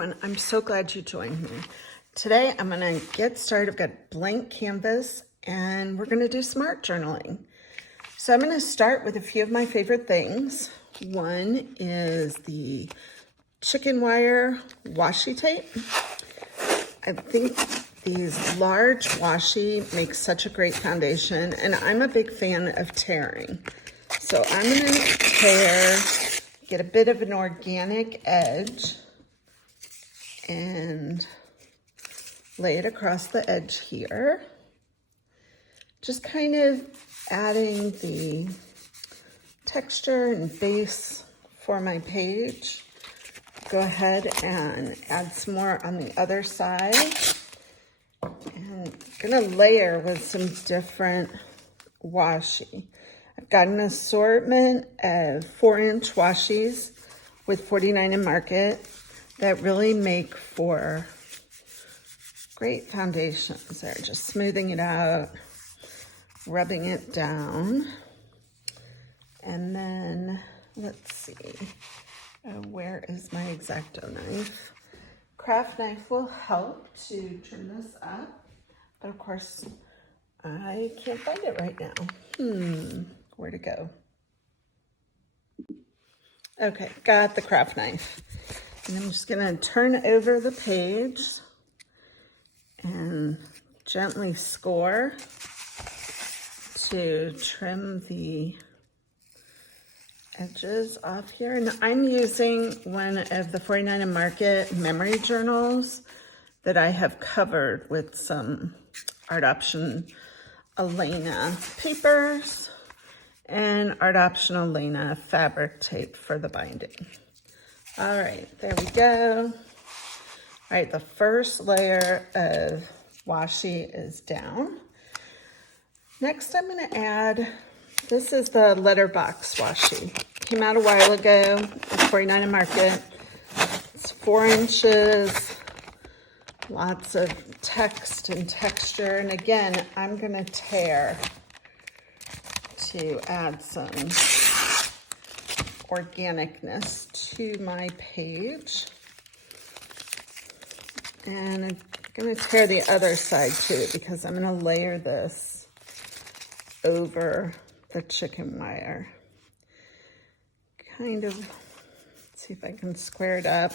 everyone, I'm so glad you joined me. Today I'm going to get started. I've got blank canvas and we're going to do some art journaling. So I'm going to start with a few of my favorite things. One is the chicken wire washi tape. I think these large washi make such a great foundation, and I'm a big fan of tearing. So I'm going to tear, get a bit of an organic edge, and lay it across the edge here. Just kind of adding the texture and base for my page. Go ahead and add some more on the other side. And I'm gonna layer with some different washi. I've got an assortment of 4-inch washis with 49 in Market that really make for great foundations. They're just smoothing it out, rubbing it down. And then, let's see, where is my X-Acto knife? Craft knife will help to trim this up, but of course, I can't find it right now. Where'd it go? Okay, got the craft knife. And I'm just gonna turn over the page and gently score to trim the edges off here. And I'm using one of the 49 in Market memory journals that I have covered with some ARToptions Alena papers and ARToptions Alena fabric tape for the binding. All right, there we go. All right, the first layer of washi is down. Next, I'm gonna add, this is the letterbox washi. Came out a while ago, it's 49 in Market. It's 4 inches, lots of text and texture. And again, I'm gonna tear to add some organicness to my page. And I'm gonna tear the other side too, because I'm gonna layer this over the chicken wire. Kind of, see if I can square it up.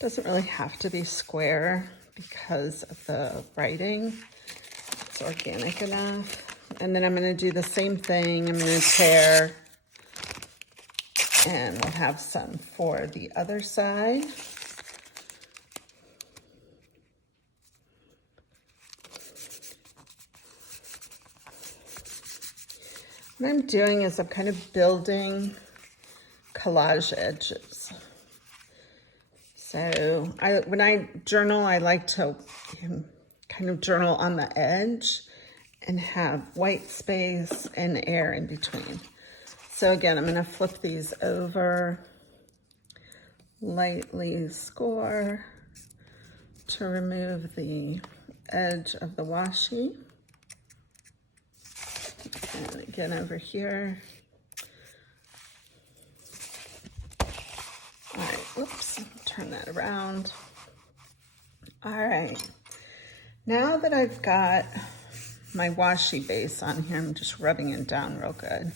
Doesn't really have to be square because of the writing. It's organic enough. And then I'm gonna do the same thing. I'm gonna tear, and we'll have some for the other side. What I'm doing is I'm kind of building collage edges. So when I journal, I like to kind of journal on the edge and have white space and air in between. So again, I'm gonna flip these over, lightly score to remove the edge of the washi. And again over here. All right, whoops, turn that around. All right, now that I've got my washi base on here, I'm just rubbing it down real good.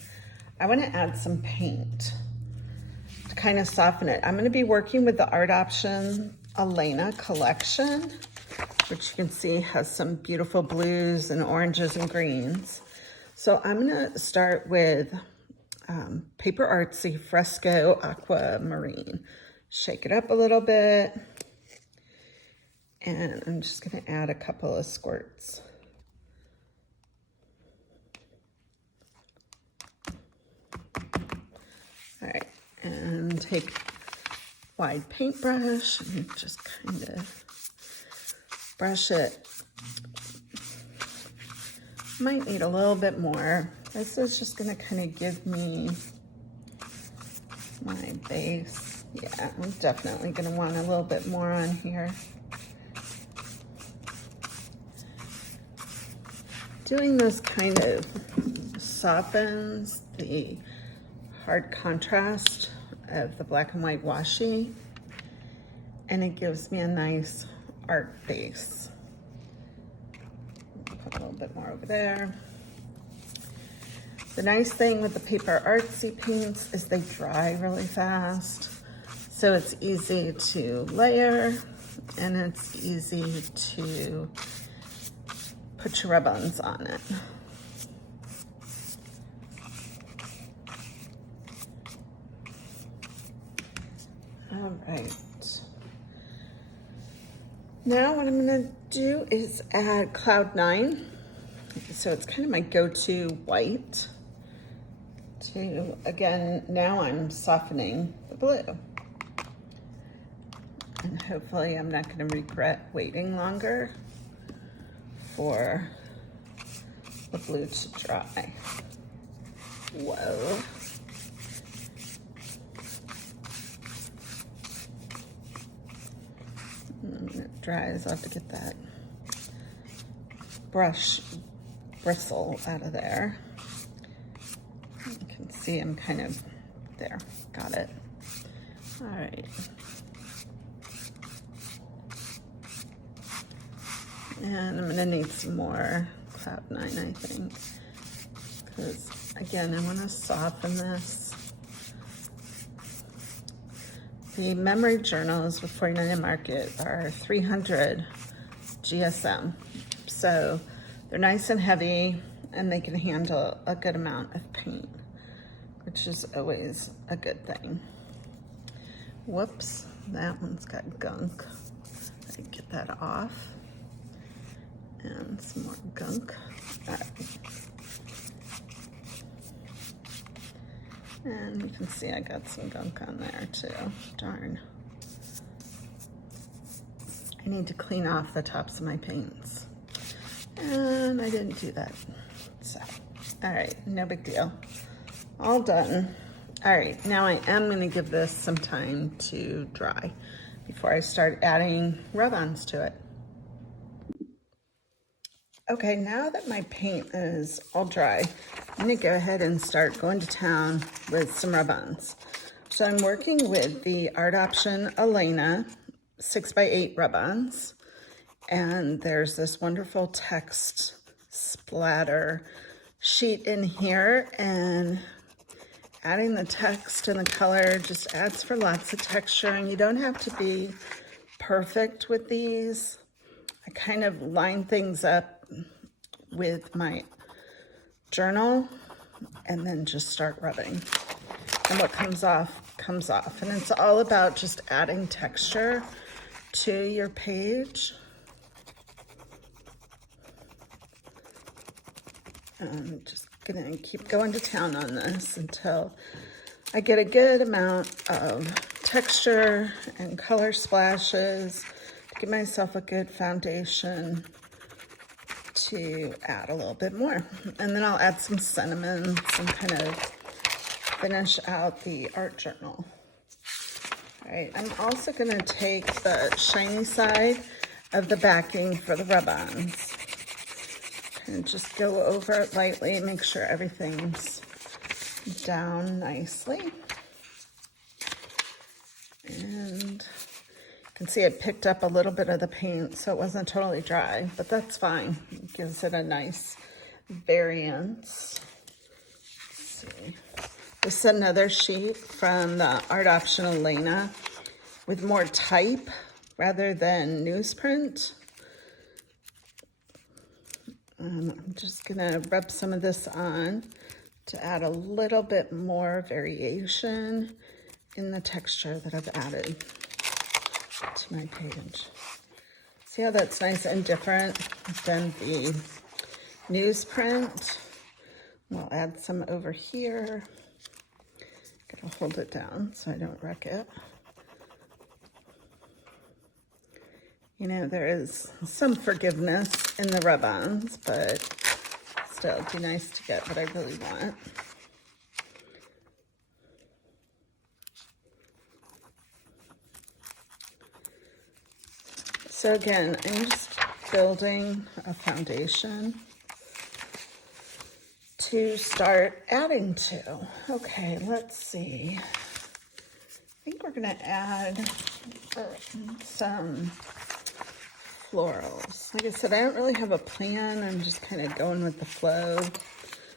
I wanna add some paint to kind of soften it. I'm gonna be working with the ARToptions Alena collection, which you can see has some beautiful blues and oranges and greens. So I'm gonna start with Paper Artsy Fresco Aquamarine. Shake it up a little bit. And I'm just gonna add a couple of squirts. All right, and take wide paintbrush and just kind of brush it. Might need a little bit more. This is just gonna kind of give me my base. Yeah, I'm definitely gonna want a little bit more on here. Doing this kind of softens the hard contrast of the black and white washi. and it gives me a nice art base. Put a little bit more over there. The nice thing with the paper Artsy paints is they dry really fast. So it's easy to layer and it's easy to put your rub-ons on it. All right. Now what I'm gonna do is add Cloud 9. So it's kind of my go-to white. Again, now I'm softening the blue. And hopefully I'm not going to regret waiting longer for the blue to dry. Whoa. And when it dries, I'll have to get that brush bristle out of there. You can see I'm kind of there. Got it. All right. And I'm gonna need some more Cloud 9, I think, because again, I wanna soften this. The memory journals with 49 Market are 300 GSM. So they're nice and heavy and they can handle a good amount of paint, which is always a good thing. Whoops, that one's got gunk. I can get that off. And some more gunk. All right. And you can see I got some gunk on there too. Darn. I need to clean off the tops of my paints. And I didn't do that. So, all right, no big deal. All done. All right, now I am gonna give this some time to dry before I start adding rub-ons to it. Okay, now that my paint is all dry, I'm gonna go ahead and start going to town with some rub-ons. So I'm working with the ARToptions Alena 6x8 rub-ons, and there's this wonderful text splatter sheet in here, and adding the text and the color just adds for lots of texture, and you don't have to be perfect with these. I kind of line things up with my journal and then just start rubbing. And what comes off, comes off. And it's all about just adding texture to your page. I'm just gonna keep going to town on this until I get a good amount of texture and color splashes to give myself a good foundation to add a little bit more. And then I'll add some sentiments and kind of finish out the art journal. All right, I'm also gonna take the shiny side of the backing for the rub-ons. And just go over it lightly, make sure everything's down nicely. And you can see it picked up a little bit of the paint, so it wasn't totally dry, but that's fine. It gives it a nice variance. Let's see. This is another sheet from the ARToptions Alena with more type rather than newsprint. I'm just gonna rub some of this on to add a little bit more variation in the texture that I've added to my page. See how that's nice and different than the newsprint? We'll add some over here. Gotta hold it down so I don't wreck it. You know, there is some forgiveness in the rub-ons, but still it'd be nice to get what I really want. So again, I'm just building a foundation to start adding to. Okay, let's see. think we're gonna add some florals. Like I said, I don't really have a plan. I'm just kind of going with the flow.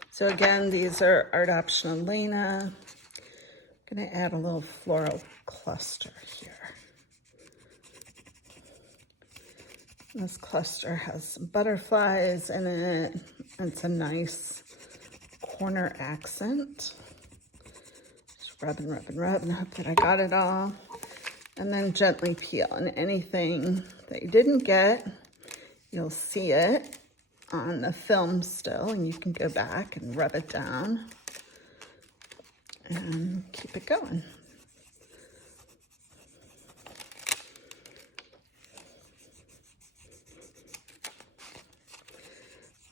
So again, these are ARToptions Alena. I'm gonna add a little floral cluster here. This cluster has some butterflies in it. It's a nice corner accent. Just rub and rub and rub and hope that I got it all. And then gently peel. And anything that you didn't get, you'll see it on the film still, and you can go back and rub it down and keep it going.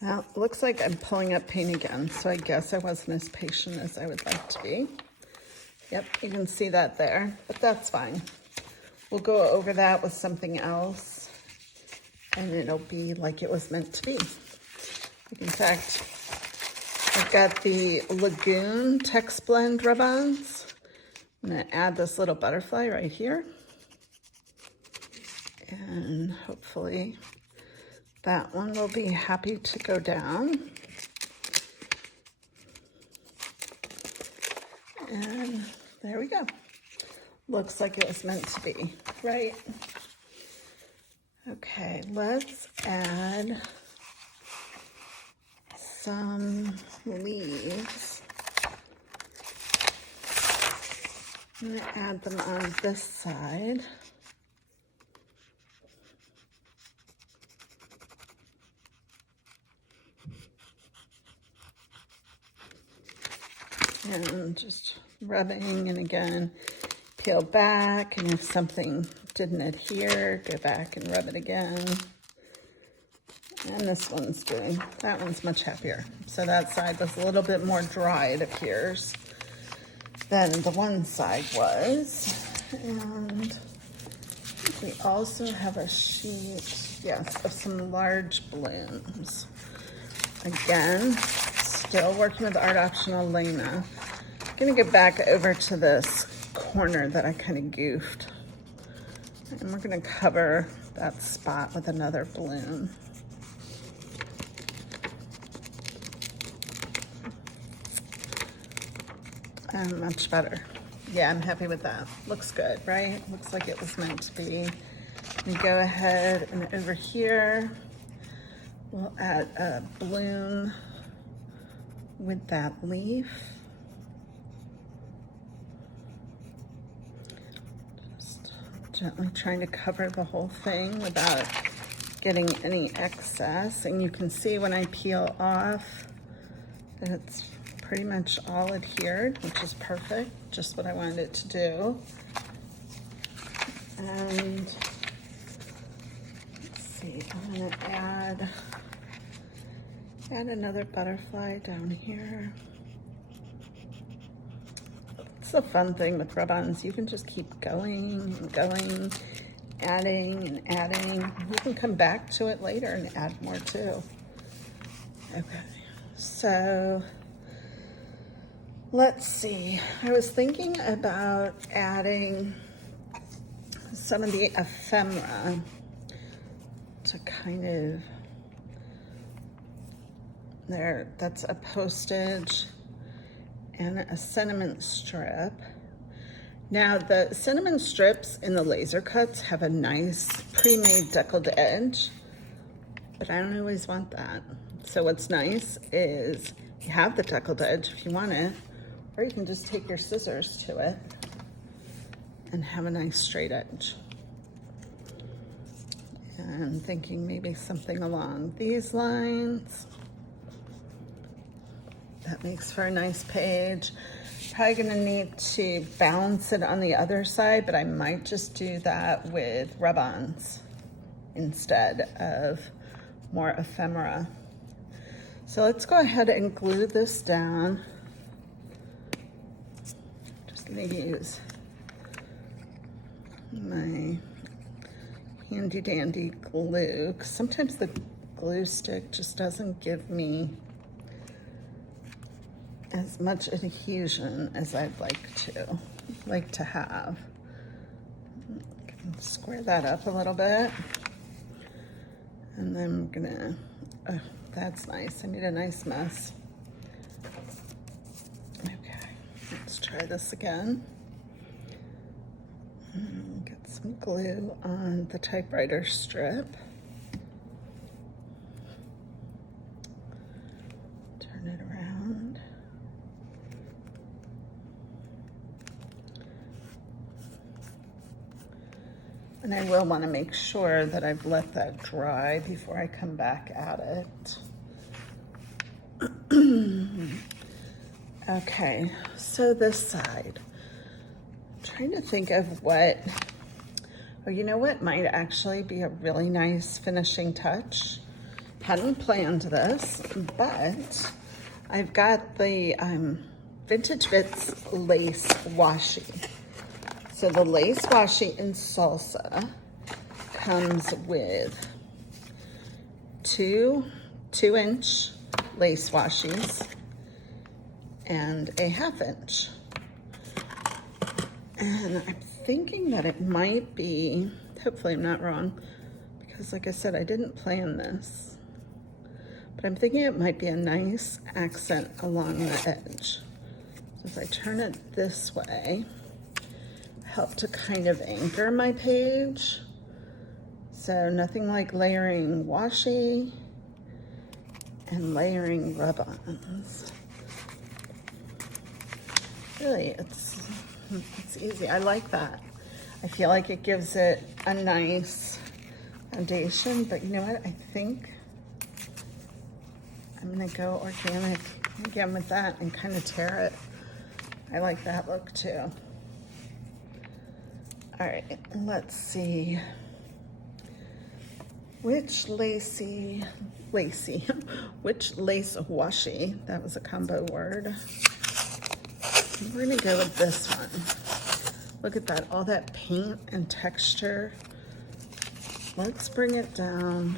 Now, it looks like I'm pulling up paint again, so I guess I wasn't as patient as I would like to be. Yep, you can see that there, but that's fine. We'll go over that with something else, and it'll be like it was meant to be. In fact, I've got the Lagoon Text Blend Rubons. I'm gonna add this little butterfly right here. And hopefully that one will be happy to go down. And there we go. Looks like it was meant to be, right? Okay, let's add some leaves. I'm gonna add them on this side. And just rubbing, and again, peel back, and if something didn't adhere, go back and rub it again. And this one's that one's much happier. So that side was a little bit more dry, it appears, than the one side was. And we also have a sheet, yes, of some large blooms. Again, still working with ARToptions Alena. I'm gonna get back over to this corner that I kind of goofed. And we're gonna cover that spot with another bloom. And much better. Yeah, I'm happy with that. Looks good, right? Looks like it was meant to be. We go ahead and over here, we'll add a bloom with that leaf. Just gently trying to cover the whole thing without getting any excess. And you can see when I peel off that it's pretty much all adhered, which is perfect, just what I wanted it to do. And let's see, I'm gonna add another butterfly down here. It's the fun thing with Rubons. You can just keep going and going, adding and adding. You can come back to it later and add more too. Okay, so let's see. I was thinking about adding some of the ephemera to kind of, there, that's a postage and a cinnamon strip. Now the cinnamon strips in the laser cuts have a nice pre-made deckled edge, but I don't always want that. So what's nice is you have the deckled edge if you want it, or you can just take your scissors to it and have a nice straight edge. And thinking maybe something along these lines. That makes for a nice page. Probably gonna need to balance it on the other side, but I might just do that with Rubons instead of more ephemera. So let's go ahead and glue this down. Just gonna use my handy dandy glue, because sometimes the glue stick just doesn't give me as much adhesion as I'd like to have. Square that up a little bit. And then I'm gonna, oh, that's nice. I made a nice mess. Okay, let's try this again. Get some glue on the typewriter strip. Turn it around. And I will want to make sure that I've let that dry before I come back at it. Okay, so this side. I'm trying to think of what, oh, you know what might actually be a really nice finishing touch? Hadn't planned this, but I've got the Vintage Bits Lace Washi. So the lace washi in Salsa comes with two 2-inch lace washies and a 1/2 inch. And I'm thinking that it might be, hopefully I'm not wrong, because like I said, I didn't plan this, but I'm thinking it might be a nice accent along the edge. So if I turn it this way, help to kind of anchor my page. So nothing like layering washi and layering Rubons. Really, it's easy. I like that. I feel like it gives it a nice foundation, but you know what? I think I'm gonna go organic again with that and kind of tear it. I like that look too. All right, let's see. Which lace washi, that was a combo word. We're gonna go with this one. Look at that, all that paint and texture. Let's bring it down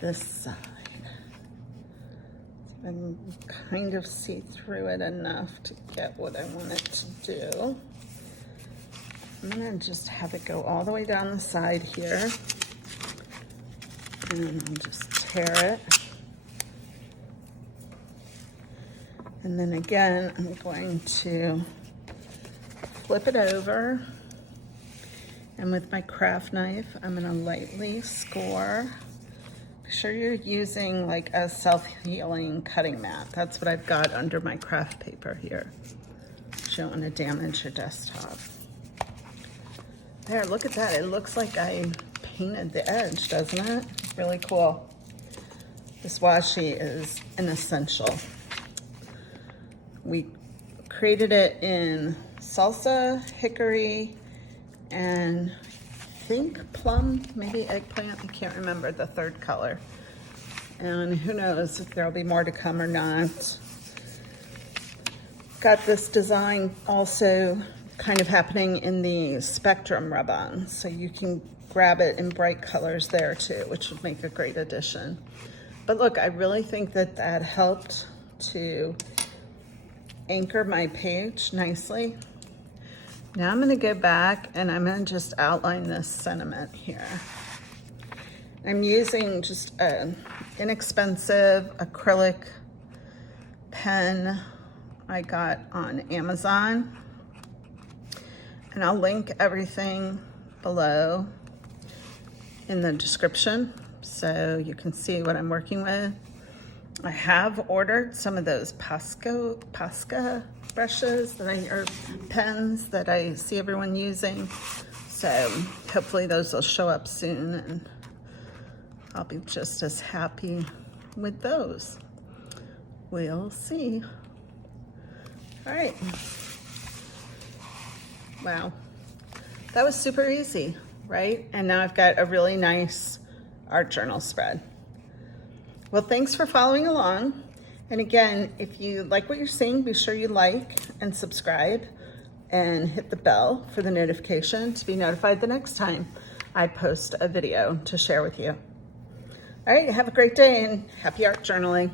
this side. So I can kind of see through it enough to get what I want it to do. I'm gonna just have it go all the way down the side here. And I'll just tear it. And then again, I'm going to flip it over. And with my craft knife, I'm gonna lightly score. Make sure you're using like a self-healing cutting mat. That's what I've got under my craft paper here. You don't want to damage your desktop. There, look at that. It looks like I painted the edge, doesn't it? Really cool. This washi is an essential. We created it in Salsa, Hickory, and I think plum, maybe eggplant. I can't remember the third color. And who knows if there'll be more to come or not. Got this design also kind of happening in the Spectrum Rubons, so you can grab it in bright colors there too, which would make a great addition. But look, I really think that that helped to anchor my page nicely. Now I'm gonna go back and I'm gonna just outline this sentiment here. I'm using just an inexpensive acrylic pen I got on Amazon. And I'll link everything below in the description so you can see what I'm working with. I have ordered some of those Posca brushes or pens that I see everyone using. So hopefully those will show up soon and I'll be just as happy with those. We'll see. All right. Wow, that was super easy, right? And now I've got a really nice art journal spread. Well, thanks for following along. And again, if you like what you're seeing, be sure you like and subscribe and hit the bell for the notification to be notified the next time I post a video to share with you. All right, have a great day and happy art journaling.